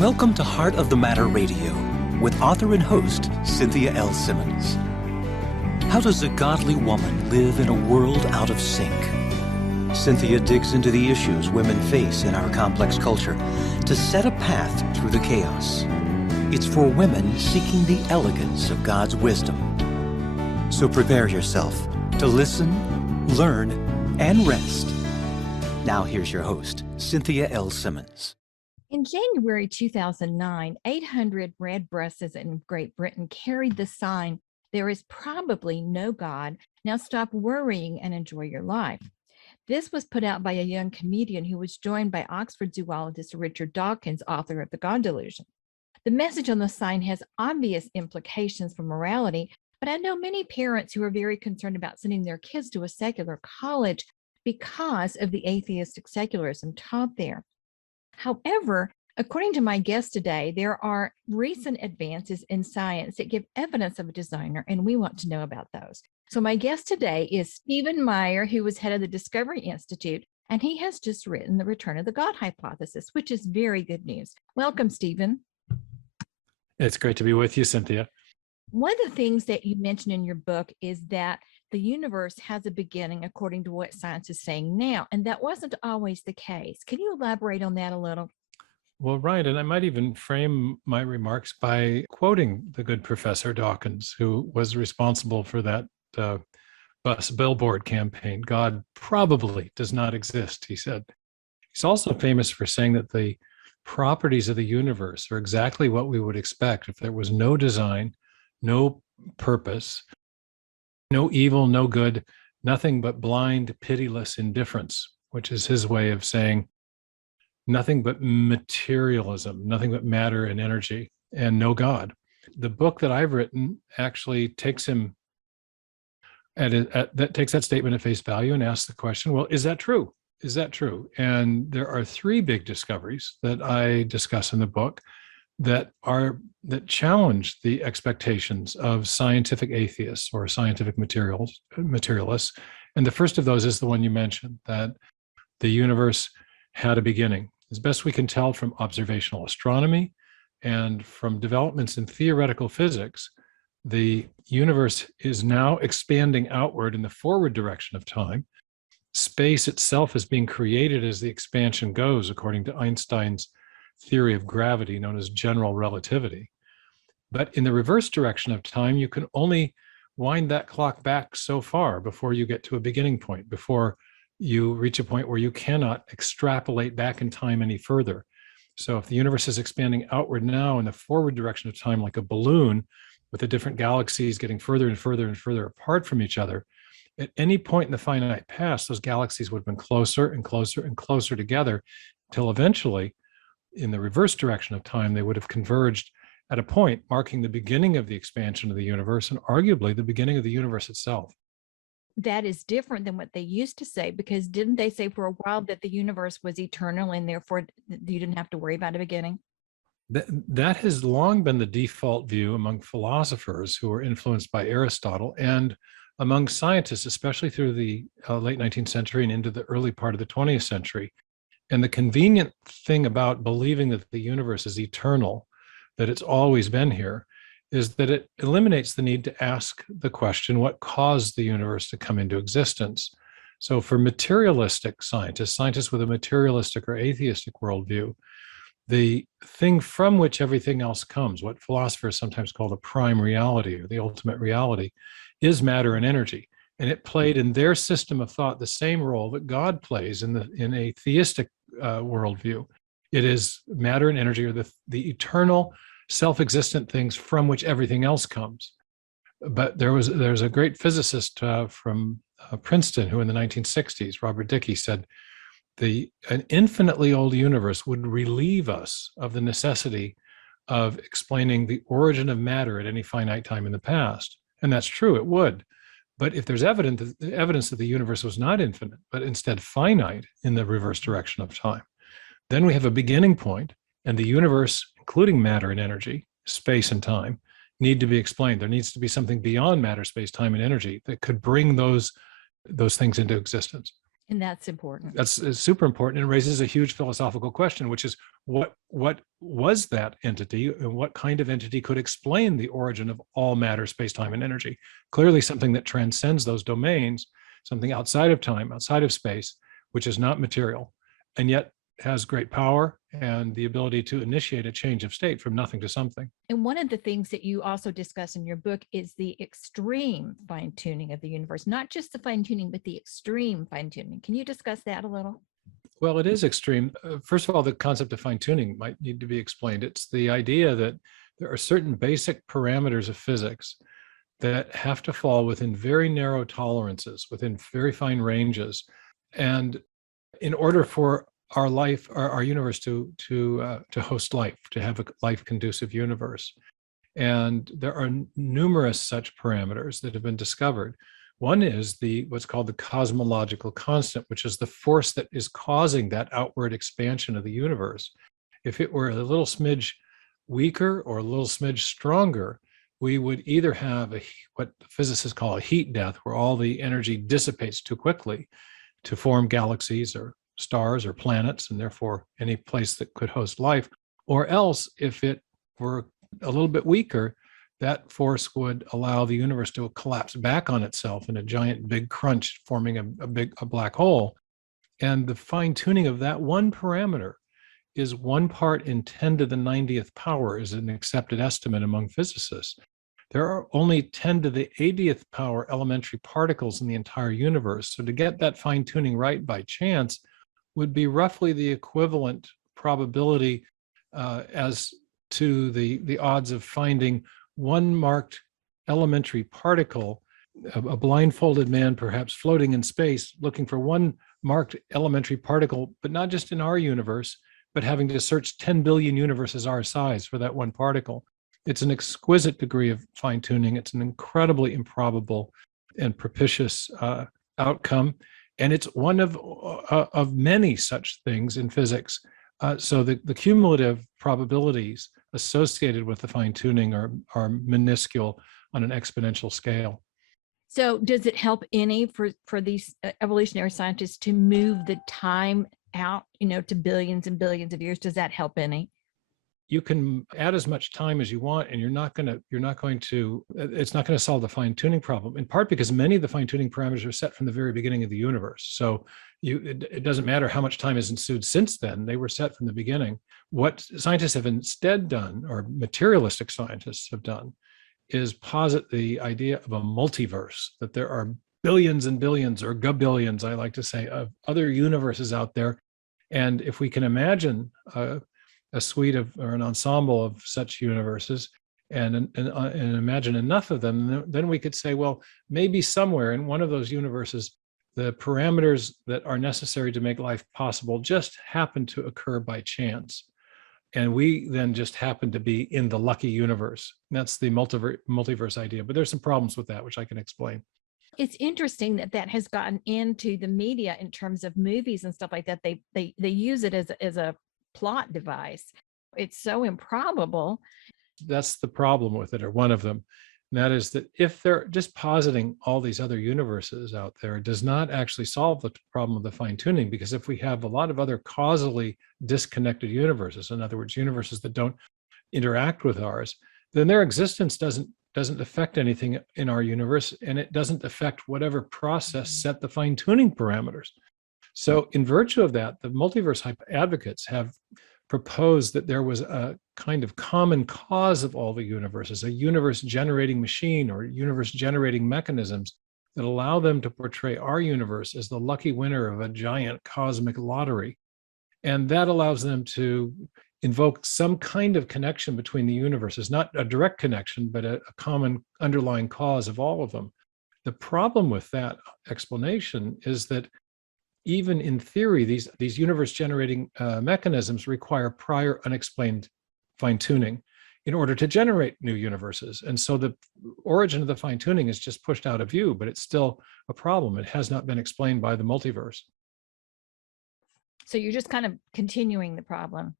Welcome to Heart of the Matter Radio with author and host Cynthia L. Simmons. How does a godly woman live in a world out of sync? Cynthia digs into the issues women face in our complex culture to set a path through the chaos. It's for women seeking the elegance of God's wisdom. So prepare yourself to listen, learn, and rest. Now here's your host, Cynthia L. Simmons. In January 2009, 800 red buses in Great Britain carried the sign, "There is probably no God. Now stop worrying and enjoy your life." This was put out by a young comedian who was joined by Oxford zoologist Richard Dawkins, author of The God Delusion. The message on the sign has obvious implications for morality, but I know many parents who are very concerned about sending their kids to a secular college because of the atheistic secularism taught there. However, according to my guest today, there are recent advances in science that give evidence of a designer, and we want to know about those. So my guest today is Stephen Meyer, who was head of the Discovery Institute, and he has just written The Return of the God Hypothesis, which is very good news. Welcome, Stephen. It's great to be with you, Cynthia. One of the things that you mentioned in your book is that the universe has a beginning according to what science is saying now, and that wasn't always the case. Can you elaborate on that a little? Well, right. And I might even frame my remarks by quoting the good Professor Dawkins, who was responsible for that bus billboard campaign. God probably does not exist, he said. He's also famous for saying that the properties of the universe are exactly what we would expect if there was no design, no purpose, no evil, no good, nothing but blind, pitiless indifference, which is his way of saying nothing but materialism, nothing but matter and energy, and no God. The book that I've written actually takes him that takes that statement at face value and asks the question, well, is that true? Is that true? And there are three big discoveries that I discuss in the book that challenge the expectations of scientific atheists or scientific materialists. And the first of those is the one you mentioned, that the universe had a beginning. As best we can tell from observational astronomy and from developments in theoretical physics, the universe is now expanding outward in the forward direction of time. Space itself is being created as the expansion goes, according to Einstein's theory of gravity known as general relativity. But in the reverse direction of time, you can only wind that clock back so far before you get to a beginning point, before you reach a point where you cannot extrapolate back in time any further. So if the universe is expanding outward now in the forward direction of time like a balloon, with the different galaxies getting further and further and further apart from each other, at any point in the finite past, those galaxies would have been closer and closer and closer together until eventually, in the reverse direction of time, they would have converged at a point marking the beginning of the expansion of the universe and arguably the beginning of the universe itself. That is different than what they used to say, because didn't they say for a while that the universe was eternal and therefore you didn't have to worry about a beginning? That has long been the default view among philosophers who were influenced by Aristotle and among scientists, especially through the late 19th century and into the early part of the 20th century. And the convenient thing about believing that the universe is eternal, that it's always been here, is that it eliminates the need to ask the question, what caused the universe to come into existence? So for materialistic scientists with a materialistic or atheistic worldview, the thing from which everything else comes, what philosophers sometimes call the prime reality or the ultimate reality, is matter and energy. And it played in their system of thought the same role that God plays in a theistic worldview. It is matter and energy, or the eternal, self-existent things from which everything else comes. But there's a great physicist from Princeton who in the 1960s, Robert Dicke, said an infinitely old universe would relieve us of the necessity of explaining the origin of matter at any finite time in the past. And that's true, it would. But if there's evidence that the universe was not infinite, but instead finite in the reverse direction of time, then we have a beginning point, and the universe, including matter and energy, space and time, need to be explained. There needs to be something beyond matter, space, time, and energy that could bring those things into existence. And that's important. That's super important and raises a huge philosophical question, which is what was that entity and what kind of entity could explain the origin of all matter, space, time, and energy? Clearly something that transcends those domains, something outside of time, outside of space, which is not material, and yet has great power and the ability to initiate a change of state from nothing to something. And one of the things that you also discuss in your book is the extreme fine tuning of the universe, not just the fine tuning, but the extreme fine tuning. Can you discuss that a little? Well, it is extreme. First of all, the concept of fine tuning might need to be explained. It's the idea that there are certain basic parameters of physics that have to fall within very narrow tolerances, within very fine ranges. And in order for our life, our universe to host life, to have a life conducive universe. And there are numerous such parameters that have been discovered. One is what's called the cosmological constant, which is the force that is causing that outward expansion of the universe. If it were a little smidge weaker or a little smidge stronger, we would either have what physicists call a heat death, where all the energy dissipates too quickly to form galaxies or stars or planets, and therefore any place that could host life, or else if it were a little bit weaker, that force would allow the universe to collapse back on itself in a giant big crunch, forming a black hole. And the fine tuning of that one parameter is 1 part in 10 to the 90th power is an accepted estimate among physicists. There are only 10 to the 80th power elementary particles in the entire universe. So to get that fine tuning right by chance would be roughly the equivalent probability as to the odds of finding one marked elementary particle, a blindfolded man perhaps floating in space looking for one marked elementary particle, but not just in our universe, but having to search 10 billion universes our size for that one particle. It's an exquisite degree of fine tuning. It's an incredibly improbable and propitious outcome. And it's one of many such things in physics. So the cumulative probabilities associated with the fine tuning are minuscule on an exponential scale. So does it help any for these evolutionary scientists to move the time out, to billions and billions of years? Does that help any? You can add as much time as you want, and it's not going to solve the fine tuning problem, in part because many of the fine tuning parameters are set from the very beginning of the universe. So it doesn't matter how much time has ensued since then, they were set from the beginning. What scientists have instead done, or materialistic scientists have done, is posit the idea of a multiverse, that there are billions and billions, or gabillions, I like to say, of other universes out there. And if we can imagine a suite of, or an ensemble of such universes, and imagine enough of them, then we could say, well, maybe somewhere in one of those universes, the parameters that are necessary to make life possible just happen to occur by chance. And we then just happen to be in the lucky universe. That's the multiverse idea. But there's some problems with that, which I can explain. It's interesting that has gotten into the media in terms of movies and stuff like that. They use it as a plot device. It's so improbable. That's the problem with it, or one of them. And that is that if they're just positing all these other universes out there, it does not actually solve the problem of the fine tuning, because if we have a lot of other causally disconnected universes, in other words, universes that don't interact with ours, then their existence doesn't affect anything in our universe, and it doesn't affect whatever process set the fine tuning parameters. So in virtue of that, the multiverse advocates have proposed that there was a kind of common cause of all the universes, a universe generating machine or universe generating mechanisms that allow them to portray our universe as the lucky winner of a giant cosmic lottery. And that allows them to invoke some kind of connection between the universes, not a direct connection, but a common underlying cause of all of them. The problem with that explanation is that even in theory, these universe-generating mechanisms require prior unexplained fine-tuning in order to generate new universes. And so the origin of the fine-tuning is just pushed out of view, but it's still a problem. It has not been explained by the multiverse. So you're just kind of continuing the problem.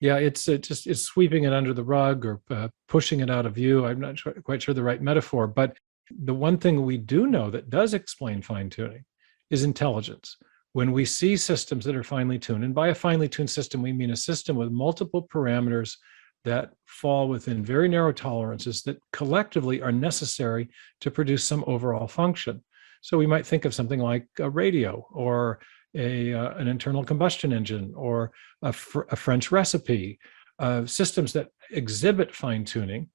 Yeah, it's sweeping it under the rug, or pushing it out of view. I'm not quite sure the right metaphor, but the one thing we do know that does explain fine-tuning is intelligence. When we see systems that are finely tuned, and by a finely tuned system, we mean a system with multiple parameters that fall within very narrow tolerances that collectively are necessary to produce some overall function. So we might think of something like a radio or an internal combustion engine or a French recipe. Systems that exhibit fine tuning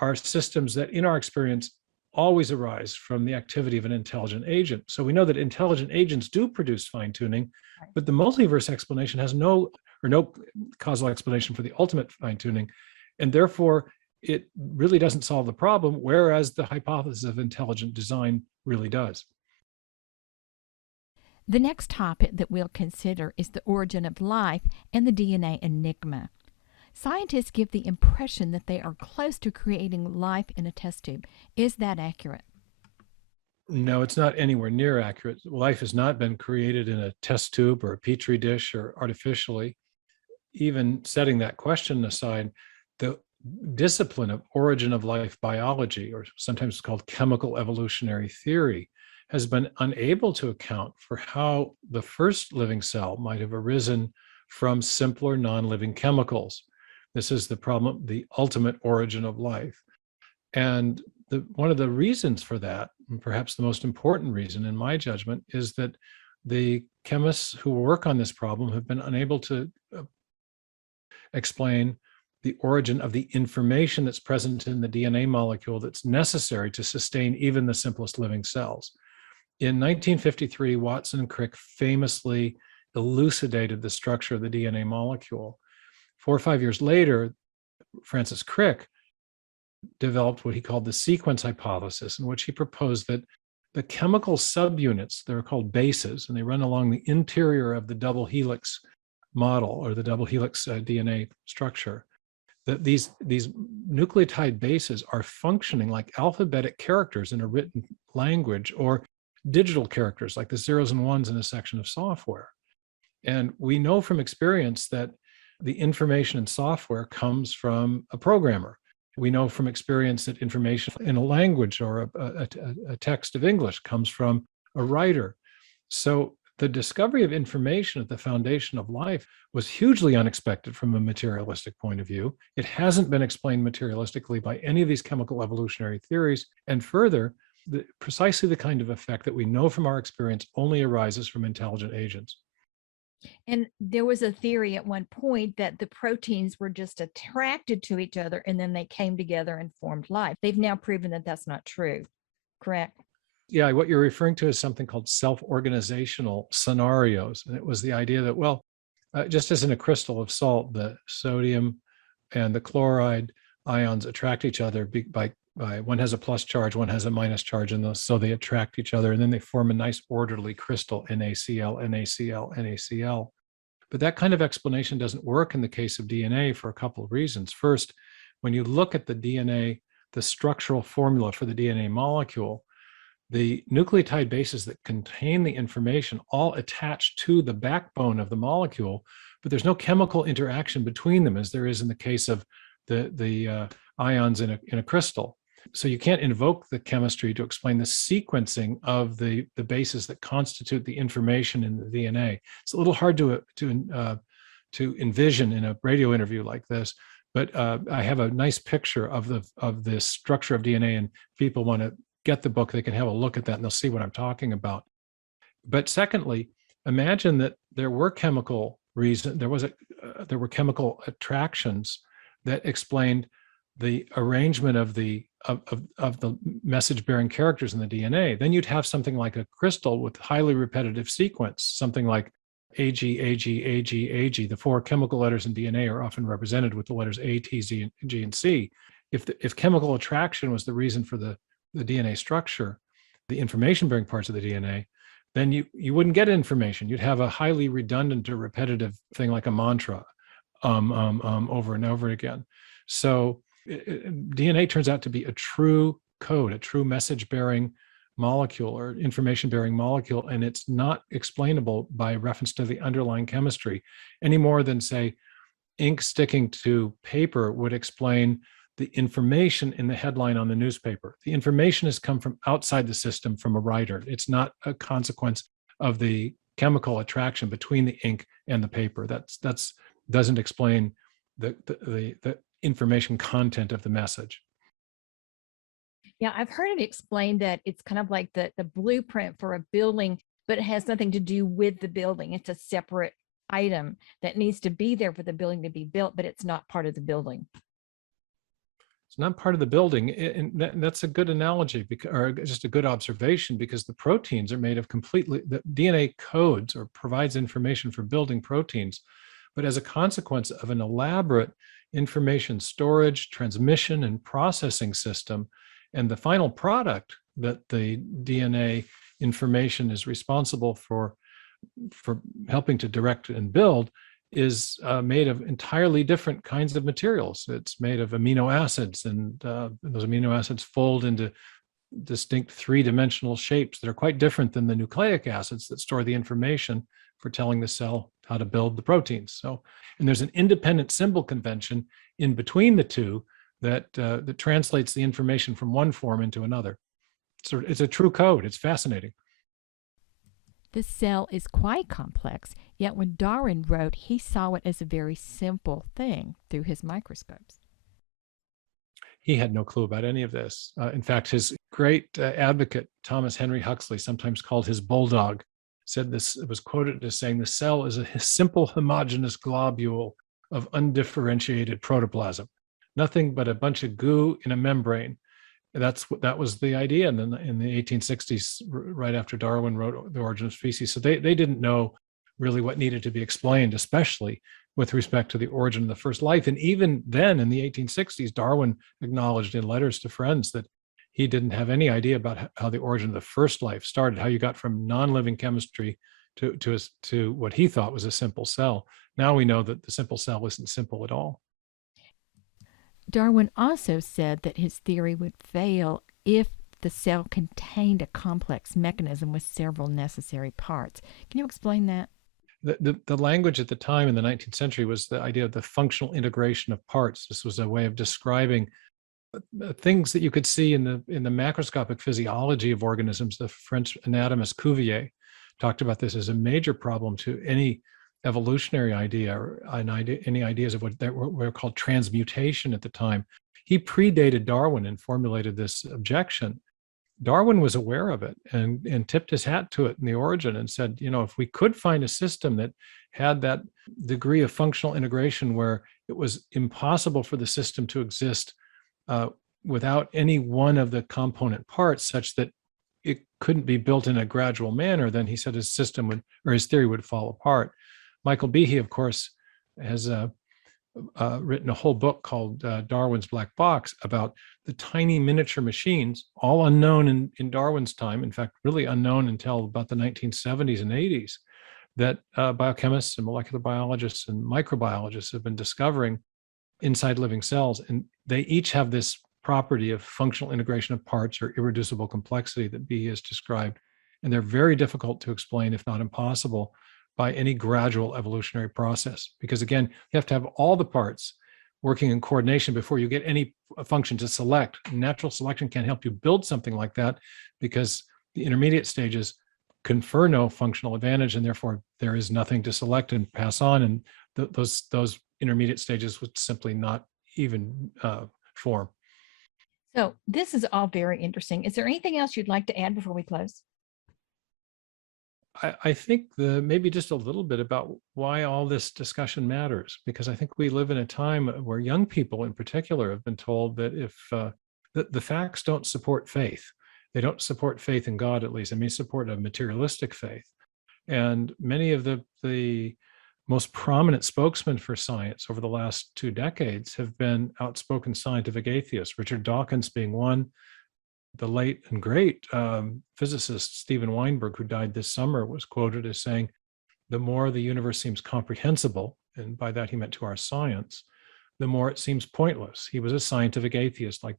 are systems that, in our experience, always arise from the activity of an intelligent agent. So we know that intelligent agents do produce fine tuning, but the multiverse explanation has no causal explanation for the ultimate fine tuning. And therefore, it really doesn't solve the problem, whereas the hypothesis of intelligent design really does. The next topic that we'll consider is the origin of life and the DNA enigma. Scientists give the impression that they are close to creating life in a test tube. Is that accurate? No, it's not anywhere near accurate. Life has not been created in a test tube or a petri dish or artificially. Even setting that question aside, the discipline of origin of life biology, or sometimes called chemical evolutionary theory, has been unable to account for how the first living cell might have arisen from simpler non-living chemicals. This is the problem, the ultimate origin of life. And one of the reasons for that, and perhaps the most important reason in my judgment, is that the chemists who work on this problem have been unable to explain the origin of the information that's present in the DNA molecule that's necessary to sustain even the simplest living cells. In 1953, Watson and Crick famously elucidated the structure of the DNA molecule. 4 or 5 years later, Francis Crick developed what he called the sequence hypothesis, in which he proposed that the chemical subunits, they're called bases, and they run along the interior of the double helix model or the double helix DNA structure, that these nucleotide bases are functioning like alphabetic characters in a written language or digital characters like the zeros and ones in a section of software. And we know from experience that the information in software comes from a programmer. We know from experience that information in a language or a text of English comes from a writer. So the discovery of information at the foundation of life was hugely unexpected from a materialistic point of view. It hasn't been explained materialistically by any of these chemical evolutionary theories. And further, precisely the kind of effect that we know from our experience only arises from intelligent agents. And there was a theory at one point that the proteins were just attracted to each other and then they came together and formed life. They've now proven that that's not true, correct? Yeah, what you're referring to is something called self-organizational scenarios. And it was the idea that, well, just as in a crystal of salt, the sodium and the chloride ions attract each other by one has a plus charge, one has a minus charge, and so they attract each other, and then they form a nice orderly crystal, NaCl, NaCl, NaCl. But that kind of explanation doesn't work in the case of DNA for a couple of reasons. First, when you look at the DNA, the structural formula for the DNA molecule, the nucleotide bases that contain the information all attach to the backbone of the molecule, but there's no chemical interaction between them as there is in the case of the ions in a crystal. So you can't invoke the chemistry to explain the sequencing of the bases that constitute the information in the DNA. It's a little hard to envision in a radio interview like this, but I have a nice picture of the structure of DNA, and if people want to get the book, they can have a look at that and they'll see what I'm talking about. But secondly, imagine that there were chemical attractions that explained the arrangement of the message-bearing characters in the DNA. Then you'd have something like a crystal with highly repetitive sequence, something like AG, AG, AG, AG. The 4 chemical letters in DNA are often represented with the letters A, T, Z, G, and C. If chemical attraction was the reason for the DNA structure, the information-bearing parts of the DNA, then you wouldn't get information. You'd have a highly redundant or repetitive thing like a mantra, over and over again. So DNA turns out to be a true code, a true message-bearing molecule or information-bearing molecule, and it's not explainable by reference to the underlying chemistry any more than, say, ink sticking to paper would explain the information in the headline on the newspaper. The information has come from outside the system from a writer. It's not a consequence of the chemical attraction between the ink and the paper. That's doesn't explain the information content of the message. Yeah, I've heard it explained that it's kind of like the blueprint for a building, but it has nothing to do with the building. It's a separate item that needs to be there for the building to be built, but it's not part of the building. It's not part of the building. And that's a good analogy, or just a good observation, because the proteins are made of the DNA codes or provides information for building proteins, but as a consequence of an elaborate information storage, transmission, and processing system. And the final product that the DNA information is responsible for helping to direct and build is made of entirely different kinds of materials. It's made of amino acids, and those amino acids fold into distinct three-dimensional shapes that are quite different than the nucleic acids that store the information for telling the cell how to build the proteins. So, and there's an independent symbol convention in between the two that translates the information from one form into another. So it's a true code. It's fascinating. The cell is quite complex, yet when Darwin wrote, he saw it as a very simple thing through his microscopes. He had no clue about any of this. In fact, his great advocate, Thomas Henry Huxley, sometimes called his bulldog, said this, it was quoted as saying, the cell is a simple homogeneous globule of undifferentiated protoplasm, nothing but a bunch of goo in a membrane. That was the idea in the 1860s, right after Darwin wrote The Origin of Species. So they didn't know really what needed to be explained, especially with respect to the origin of the first life. And even then, in the 1860s, Darwin acknowledged in letters to friends that he didn't have any idea about how the origin of the first life started, how you got from non-living chemistry to what he thought was a simple cell. Now we know that the simple cell isn't simple at all. Darwin also said that his theory would fail if the cell contained a complex mechanism with several necessary parts. Can you explain that? The language at the time in the 19th century was the idea of the functional integration of parts. This was a way of describing things that you could see in the macroscopic physiology of organisms. The French anatomist Cuvier talked about this as a major problem to any evolutionary idea or any ideas of what were called transmutation at the time. He predated Darwin and formulated this objection. Darwin was aware of it and tipped his hat to it in The Origin and said, if we could find a system that had that degree of functional integration where it was impossible for the system to exist without any one of the component parts, such that it couldn't be built in a gradual manner, then he said his theory would fall apart. Michael Behe, of course, has written a whole book called Darwin's Black Box about the tiny miniature machines, all unknown in Darwin's time, in fact, really unknown until about the 1970s and 80s, that biochemists and molecular biologists and microbiologists have been discovering inside living cells. And they each have this property of functional integration of parts or irreducible complexity that Behe has described. And they're very difficult to explain, if not impossible, by any gradual evolutionary process. Because again, you have to have all the parts working in coordination before you get any function to select. Natural selection can't help you build something like that because the intermediate stages confer no functional advantage, and therefore there is nothing to select and pass on. And those intermediate stages would simply not even form. So this is all very interesting. Is there anything else you'd like to add before we close? I think maybe just a little bit about why all this discussion matters, because I think we live in a time where young people in particular have been told that if the facts don't support faith, they don't support faith in God, at least. They may support a materialistic faith. And many of the most prominent spokesmen for science over the last 2 decades have been outspoken scientific atheists, Richard Dawkins being one. The late and great physicist Steven Weinberg, who died this summer, was quoted as saying, the more the universe seems comprehensible, and by that he meant to our science, the more it seems pointless. He was a scientific atheist like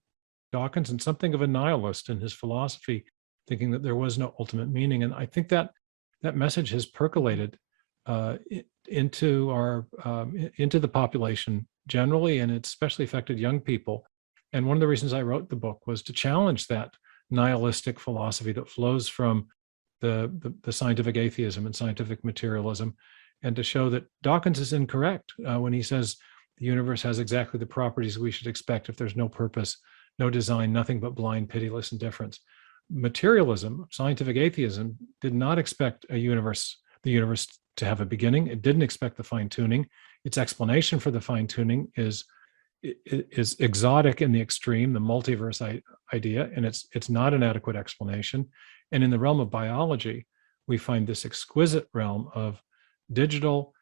Dawkins and something of a nihilist in his philosophy, thinking that there was no ultimate meaning. And I think that message has percolated into the population generally, and it's especially affected young people. And one of the reasons I wrote the book was to challenge that nihilistic philosophy that flows from the scientific atheism and scientific materialism, and to show that Dawkins is incorrect when he says the universe has exactly the properties we should expect if there's no purpose, no design, nothing but blind, pitiless indifference. Materialism, scientific atheism, did not expect the universe to have a beginning. It didn't expect the fine-tuning. Its explanation for the fine-tuning is exotic in the extreme, the multiverse idea, and it's not an adequate explanation. And in the realm of biology, we find this exquisite realm of digital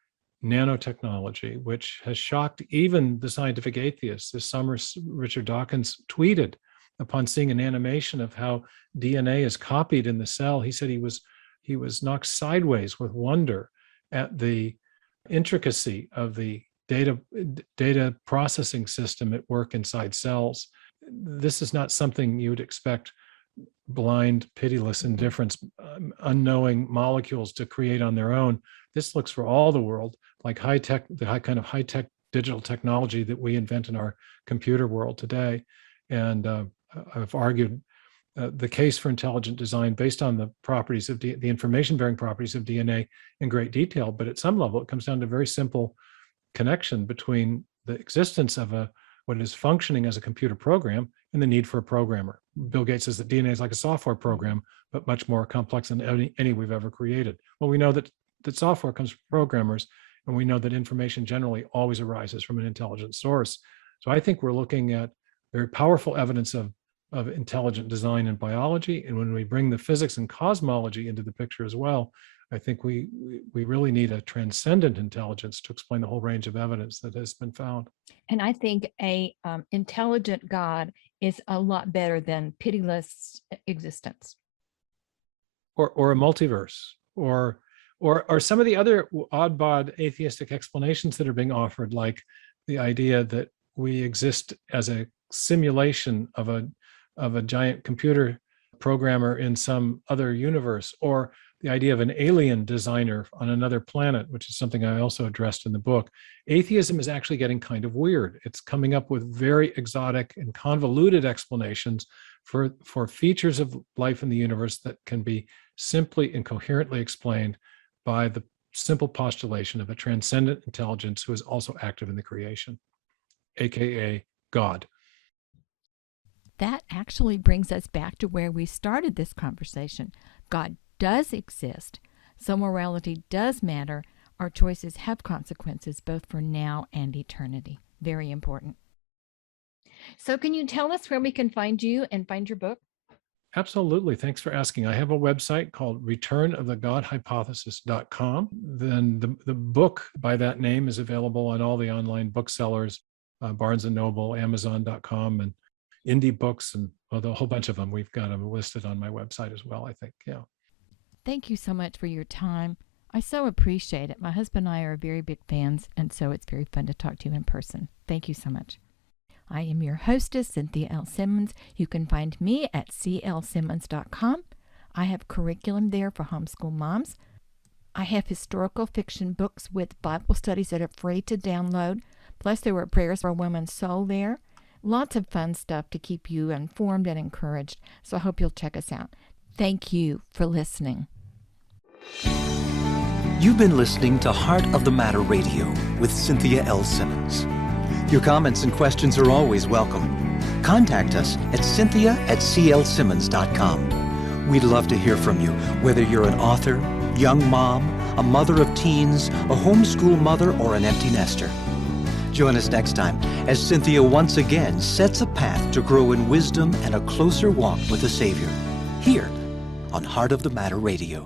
nanotechnology, which has shocked even the scientific atheists. This summer, Richard Dawkins tweeted upon seeing an animation of how DNA is copied in the cell. He said he was knocked sideways with wonder at the intricacy of the data processing system at work inside cells. This is not something you would expect blind, pitiless indifference, unknowing molecules to create on their own. This looks for all the world like high-tech, the kind of high-tech digital technology that we invent in our computer world today. And I've argued the case for intelligent design based on the properties of the information-bearing properties of DNA in great detail. But at some level, it comes down to a very simple connection between the existence of what is functioning as a computer program and the need for a programmer. Bill Gates says that DNA is like a software program, but much more complex than any we've ever created. Well, we know that software comes from programmers, and we know that information generally always arises from an intelligent source. So I think we're looking at very powerful evidence of intelligent design in biology. And when we bring the physics and cosmology into the picture as well, I think we really need a transcendent intelligence to explain the whole range of evidence that has been found. And I think a intelligent God is a lot better than pitiless existence. Or a multiverse, or some of the other odd-bod atheistic explanations that are being offered, like the idea that we exist as a simulation of a giant computer programmer in some other universe, or the idea of an alien designer on another planet, which is something I also addressed in the book. Atheism is actually getting kind of weird. It's coming up with very exotic and convoluted explanations for features of life in the universe that can be simply and coherently explained by the simple postulation of a transcendent intelligence who is also active in the creation, aka God. That actually brings us back to where we started this conversation. God does exist, so morality does matter. Our choices have consequences both for now and eternity. Very important. So can you tell us where we can find you and find your book? Absolutely. Thanks for asking. I have a website called returnofthegodhypothesis.com. Then the book by that name is available on all the online booksellers, Barnes & Noble, Amazon.com, and indie books, and a whole bunch of them. We've got them listed on my website as well, I think. Yeah. Thank you so much for your time. I so appreciate it. My husband and I are very big fans, and so it's very fun to talk to you in person. Thank you so much. I am your hostess, Cynthia L. Simmons. You can find me at clsimmons.com. I have curriculum there for homeschool moms. I have historical fiction books with Bible studies that are free to download. Plus, there were prayers for a woman's soul there. Lots of fun stuff to keep you informed and encouraged. So I hope you'll check us out. Thank you for listening. You've been listening to Heart of the Matter Radio with Cynthia L. Simmons. Your comments and questions are always welcome. Contact us at cynthia@clsimmons.com. We'd love to hear from you, whether you're an author, young mom, a mother of teens, a homeschool mother, or an empty nester. Join us next time as Cynthia once again sets a path to grow in wisdom and a closer walk with the Savior, here on Heart of the Matter Radio.